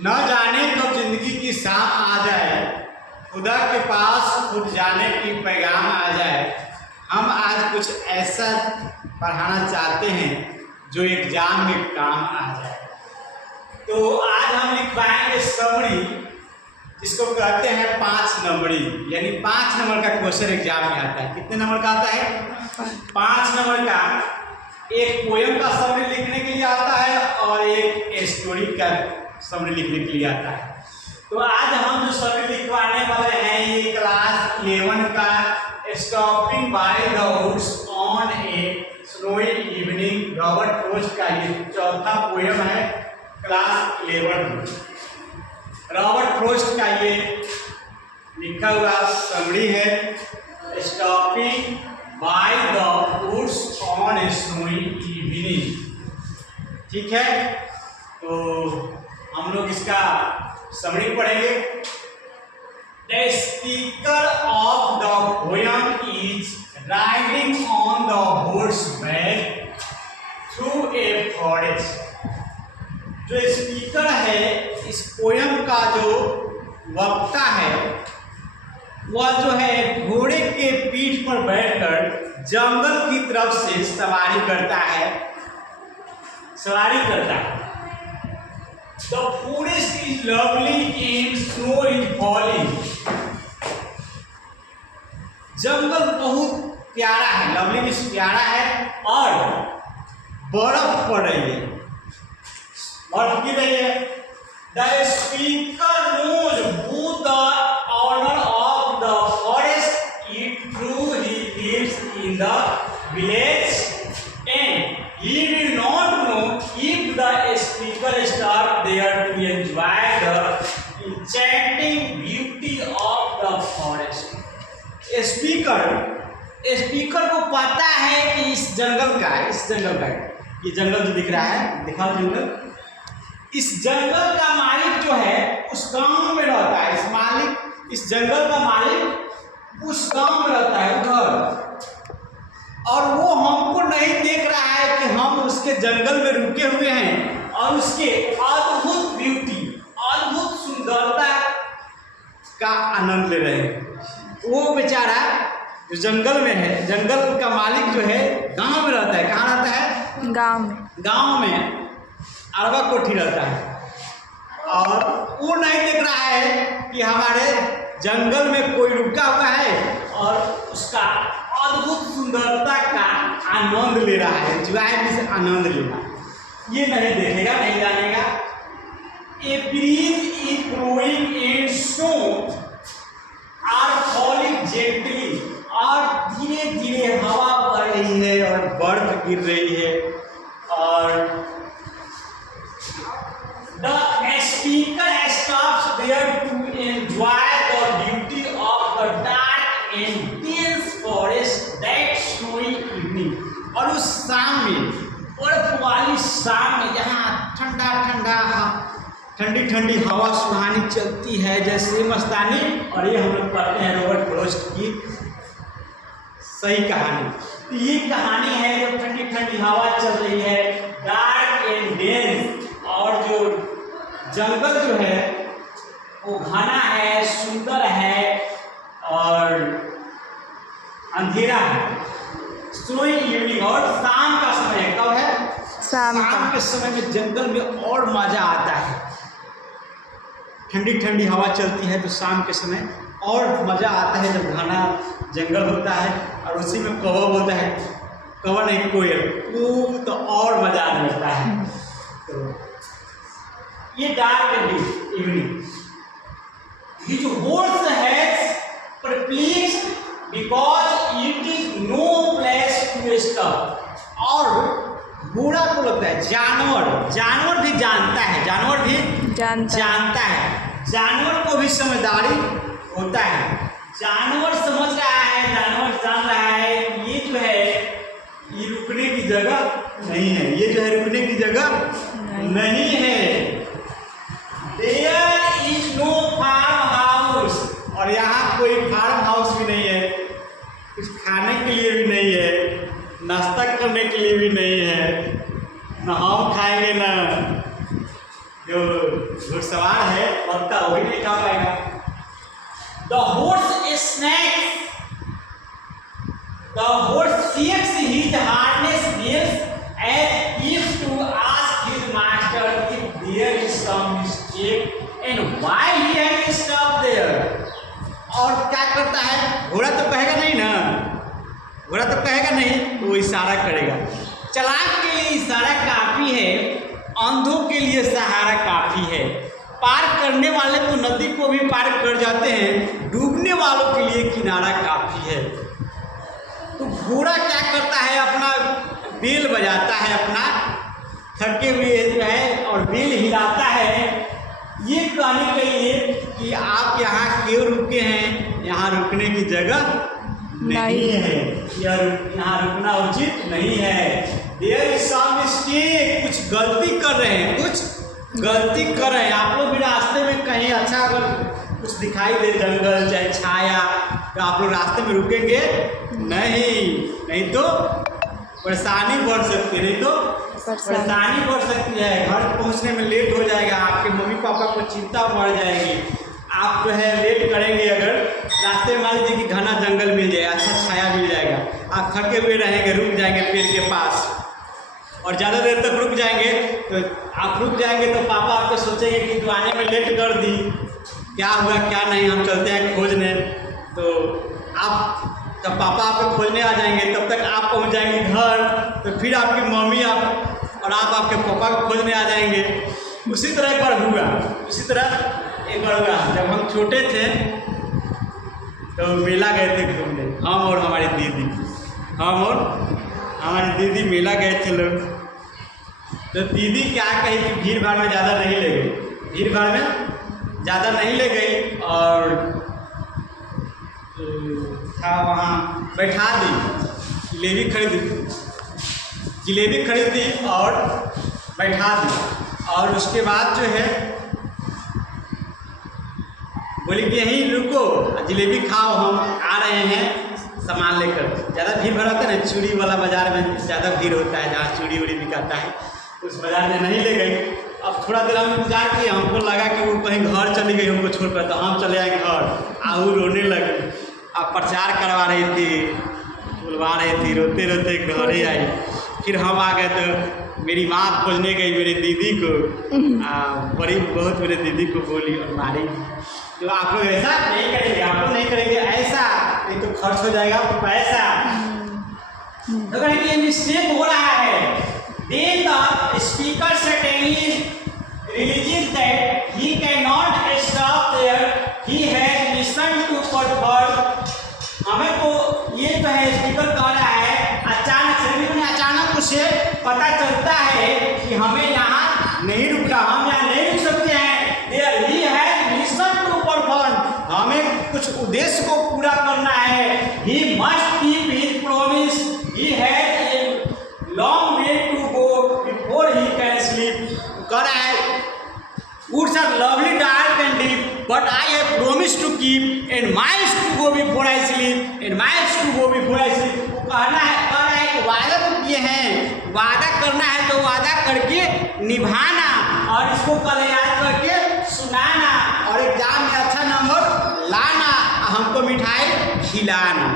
न जाने कब जिंदगी की शाम आ जाए, खुदा के पास खुद जाने की पैगाम आ जाए। हम आज कुछ ऐसा पढ़ाना चाहते हैं जो एग्जाम में काम आ जाए। तो आज हम लिखवाएंगे समरी, जिसको कहते हैं 5 नंबरी, यानी 5 नंबर का क्वेश्चन एग्जाम में आता है। कितने नंबर का आता है? 5 नंबर का। एक पोयम का समरी लिखने के लिए आता है और एक स्टोरी का समरी लिखने के लिए आता है। तो आज हम जो समरी लिखवाने वाले हैं ये क्लास 11 का stopping by the woods on a snowy evening, Robert Frost का ये चौथा पोयम है क्लास 11 में। रॉबर्ट फ्रॉस्ट का ये लिखा हुआ समरी है, stopping by the woods on a snowy evening. ठीक है, तो हम लोग इसका समरी पढ़ेंगे। The speaker of the poem is riding on the horseback through a forest. जो स्पीकर है इस पोयम का, जो वक्ता है, वह जो है घोड़े के पीठ पर बैठकर जंगल की तरफ से सवारी करता है। The forest is lovely and snow is falling. जंगल बहुत प्यारा है, लवली मीन्स प्यारा है, और बर्फ पड़ रही है, बर्फ गिर रही है। The speaker knows who the owner of the forest is, true he lives in the village, and he will not know if the speaker stopped there to enjoy the enchanting beauty of the forest. Speaker को पता है कि इस जंगल का ये जंगल जो दिख रहा है, दिखाओ जंगल, इस जंगल का मालिक जो है उस गांव में रहता है। इस जंगल का मालिक उस गांव में रहता है उधर, और वो हमको नहीं देख रहा है कि हम उसके जंगल में रुके हुए हैं और उसके अद्भुत ब्यूटी, अद्भुत सुंदरता का आनंद ले रहे हैं। वो बेचारा जो जंगल में है, जंगल का मालिक जो है गांव में रहता है। कहाँ रहता है? गांव में अरबा कोठी रहता है, और वो नहीं देख रहा है कि हमारे जंगल में कोई रुका हुआ है और उसका अद्भुत सुंदरता का आनंद ले रहा है, से आनंद ले रहा है। ये नहीं देखेगा, नहीं जानेगा। A breeze is blowing and snow are falling gently, और धीरे धीरे हवा बह रही है और बर्फ गिर रही है। और the speaker stops there to enjoy the beauty of the dark and dense forest that snowy evening. और उस शाम में, बर्फ वाली शाम में, जहाँ ठंडी हवा सुहानी चलती है जैसे मस्तानी। और ये हम लोग पढ़ते हैं रॉबर्ट फ्रॉस्ट की सही कहानी। ये कहानी है जब ठंडी हवा चल रही है, डार्क एंड डेंस, और जो जंगल जो है वो घना है, सुंदर है और अंधेरा है। स्नोई इवनिंग, और शाम का समय है। कब है? शाम के समय में जंगल में और मजा आता है। ठंडी हवा चलती है तो शाम के समय और मजा आता है जब घना जंगल होता है और उसी में कौवा बोलता है, कौवा नहीं कोयल, तो और मजा आने लगता है। तो ये डार्क इवनिंग, ये जो हॉर्स है perplexed because it is no place to stop. और घोड़ा को लगता है, जानवर भी जानता है, जानवर को भी समझदारी होता है। जानवर समझ रहा है, जानवर जान रहा है ये जो है ये रुकने की जगह नहीं है, ये जो है रुकने की जगह नहीं है। There is no farm house, और यहाँ कोई फार्म हाउस भी नहीं है, कुछ खाने के लिए भी नहीं है, नाश्ता करने के लिए भी नहीं है, ना हम खाएंगे ना जो घुड़सवार है पक्का वही नहीं खा पाएगा। The horse snacks. The horse shakes his harness nails as if to ask his master if there is some mistake and why he has stopped there. और क्या करता है, घोड़ा तो कहेगा नहीं ना, घोड़ा तो कहेगा नहीं, वो इशारा करेगा। चालाक के लिए इशारा काफ़ी है, अंधों के लिए सहारा काफ़ी है। पार करने वाले तो नदी को भी पार कर जाते हैं, डूबने वालों के लिए किनारा काफ़ी है। तो घोड़ा क्या करता है, अपना बेल बजाता है, अपना थके हुए जो है और बेल हिलाता है, ये कहने के लिए कि आप यहाँ क्यों रुके हैं, यहाँ रुकने की जगह नहीं है, यहाँ रुकना उचित नहीं है। देयर इज सम मिस्टेक, कुछ गलती कर रहे हैं, कुछ गलती कर रहे हैं। आप लोग भी रास्ते में कहीं अच्छा अगर कुछ दिखाई दे, जंगल चाहे छाया, तो आप लोग रास्ते में रुकेंगे नहीं तो परेशानी बढ़ सकती है, नहीं तो परेशानी बढ़ सकती है। घर पहुंचने में लेट हो जाएगा, आपके मम्मी पापा को चिंता बढ़ जाएगी। आप जो है लेट करेंगे, अगर रास्ते में मान लीजिए कि घना जंगल मिल जाए, अच्छा छाया मिल जाएगा, आप थके हुए रहेंगे, रुक जाएंगे पेड़ के पास और ज़्यादा देर तक रुक जाएंगे, तो आप रुक जाएंगे तो पापा आपको सोचेंगे कि तो आने में लेट कर दी, क्या हुआ क्या नहीं, हम चलते हैं खोजने। तो आप तब पापा आपको खोजने आ जाएंगे, तब तक आप पहुंच जाएंगे घर, तो फिर आपकी मम्मी और आप आपके पापा को खोजने आ जाएंगे। उसी तरह एक बार हुआ, उसी तरह एक बार हुआ, जब हम छोटे थे तो मेला गए थे घूमने, हम और हमारी दीदी मेला गए थे लोग। तो दीदी क्या कही कि भीड़ भाड़ में ज़्यादा नहीं ले गई, भीड़ भाड़ में ज़्यादा नहीं ले गई और था वहाँ बैठा दी, जलेबी खरीदी और बैठा दी। और उसके बाद जो है बोली कि यहीं रुको, जलेबी खाओ, हम आ रहे हैं सामान लेकर। ज़्यादा भीड़ भरा होता है ना, चूड़ी वाला बाज़ार में ज़्यादा भीड़ होता है, जहाँ चूड़ी उड़ी बिकाता है, उस बाज़ार में नहीं ले गई। अब थोड़ा देर हम इंतजार किए, हमको लगा कि वो कहीं घर चली गई हमको छोड़कर, तो हम चले आए घर। आहू रोने लगी, अब प्रचार करवा रही थी, बुलवा रही थी, रोते रोते घरे आई। फिर हम आ गए तो मेरी माँ खोजने गई मेरी दीदी को, बड़ी बहुत मेरे दीदी को बोली और मारी। तो आप लोग ऐसा नहीं करेंगे, आप लोग नहीं करेंगे ऐसा, नहीं तो खर्च हो जाएगा पैसा। अगर ये मिस्टेक हो रहा है, then the speaker certainly realizes that he cannot stop there. He has listened to perform. हमें तो ये तो है स्पीकर कह रहा है, अचानक उसे पता चलता है कि हमें यहाँ नहीं रुकना, हम यहाँ नहीं रुक सकते हैं। There he has listened to perform. हमें कुछ उद्देश्य को पूरा करना है। He must keep his promise. He has a long way to go before he can sleep. कह रहा है, woods are lovely, dark and deep, but I have promised to keep and miles to go before I sleep and miles to go before I sleep. वो कह रहा है कि वादा तो किए हैं, वादा करना है तो वादा करके निभाना और इसको कल याद करके सुनाना और एग्जाम में अच्छा नंबर लाना, हमको मिठाई खिलाना।